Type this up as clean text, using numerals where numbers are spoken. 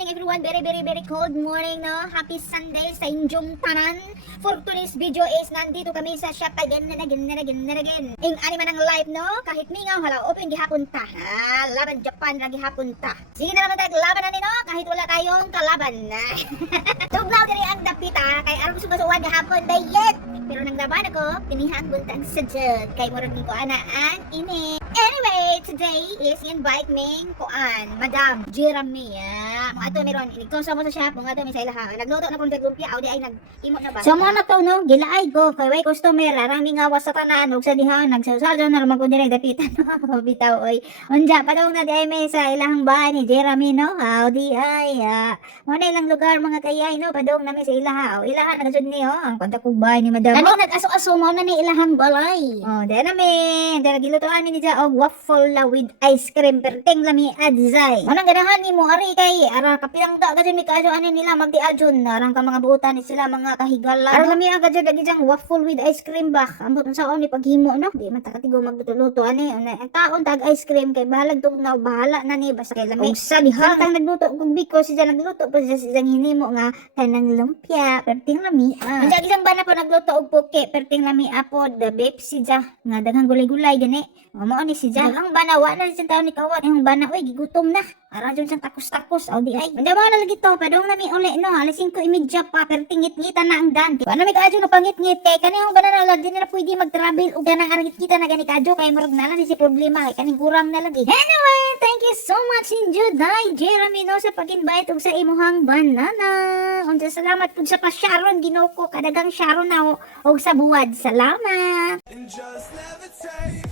morning everyone. Very cold morning, no? Happy Sunday sa inyong tanan. For today's video is nandito kami sa shop again. Ing anima ng live, no? Kahit mingaw, hala, open gihapon ta. Laban Japan na gihapon ta. Sige na naman tayo, laban na no? Kahit wala tayong kalaban na. Tugnaw diri ang dapita, kay aron sugasuan gihapon dayet. Pero nang laban ako, pinihang buntag sa jud. Kay murag ko ana ang ini. Anyway, today is invite me kuan, Madam Jeremy. Mga ato meron, nagtosa mo sa shop, mga ato may sa ilaha. Nagluto na pong lumpia, o di ay nag-imo na ba? So mo na to, no? Gilaay ko, kay way customer, araming awas sa tanan, ug sa diha, nagsasaldo na naman ko direk dapitan. Bitaw, oy. Unja, padong na di ay may sa ilahang bahay ni Jeremy, no? O di ay, muna ilang lugar mga kayay, no? Padong na may sa ilaha. O ilaha, nagasod ni, ang kontak kong bahay ni Madam. Kaning nag-aso-aso mo na ni ilahang balay. O, di na may, gilutoan ni dya, og waffle la with ice cream, perting lami adzay. Manang ganahan ni mo, ari kay, ara kapilang da, gadyan may kaadyo anin nila, magdi-adyon, arang ka mga buutan ni sila, mga kahigala. Ara lami ang gadyan, dagijang waffle with ice cream ba? Ambot sa ni paghimo, no? Di man takatigo magluto-luto, ani, ang taon tag ice cream, kay bahalag tog na, bahala na ni, basta kay lami. Og sa diha, kang nagluto, kung biko, siya nagluto, pa siya siyang hinimo nga, kanang lumpia, perting lami, Ang isang bana po nagluto og puke, perting lami apo, the beef siya, nga daghang gulay-gulay, gani. Mao ni si Jan. Ang bana wa na si taon ni kawat yung bana oy gigutom na. Ara jud siyang takos-takos aw di ay. Unda ba na lagi to padong nami uli no. Alas 5:30 pa pertingit-ngita na ang dan. Wa na mi kaadyo na pangit-ngit kay kanihong bana na di na pwede mag-travel ug ganang arangit kita na gani kaadyo kay murag na lang si problema kay kaning kurang na lagi. Anyway, thank you so much Injuday Jeremy no sa pag-invite ug sa imuhang banana. Unsa salamat pud sa pa-sharon Ginoo ko kadagang sharon na og sa buwad. Salamat. And just levitate.